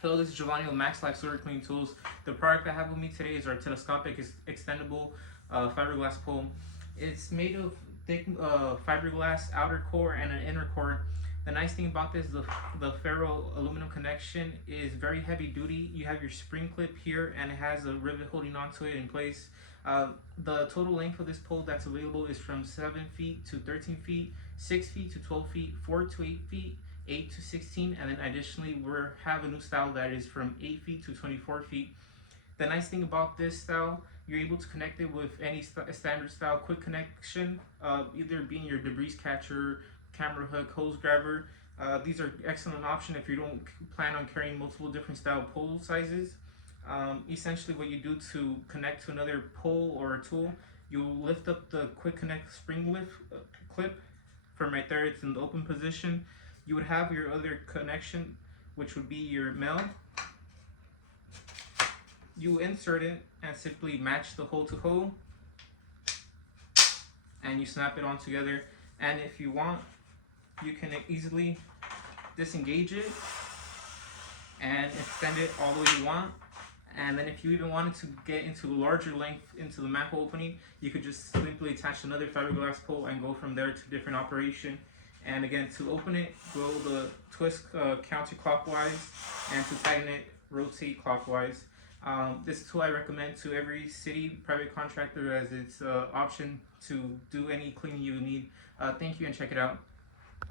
Hello, this is Giovanni with Max Life Sewer Clean Tools. The product I have with me today is our telescopic extendable fiberglass pole. It's made of thick fiberglass outer core and an inner core. The nice thing about this, the ferro aluminum connection is very heavy duty. You have your spring clip here and it has a rivet holding onto it in place. The total length of this pole that's available is from 7 feet to 13 feet, 6 feet to 12 feet, 4 to 8 feet, 8 to 16, and then additionally we have a new style that is from 8 feet to 24 feet. The nice thing about this style, you're able to connect it with any standard style quick connection, either being your debris catcher, camera hook, hose grabber. These are excellent option if you don't plan on carrying multiple different style pole sizes. Essentially what you do to connect to another pole or a tool, you lift up the quick connect spring lift clip from right there. It's in the open position. You would have your other connection, which would be your male. You insert it and simply match the hole to hole, and you snap it on together. And if you want, you can easily disengage it and extend it all the way you want. And then if you even wanted to get into a larger length into the manhole opening, you could just simply attach another fiberglass pole and go from there to different operation. And again, to open it, go the twist counterclockwise, and to tighten it, rotate clockwise. This tool I recommend to every city private contractor as it's an option to do any cleaning you need. Thank you and check it out.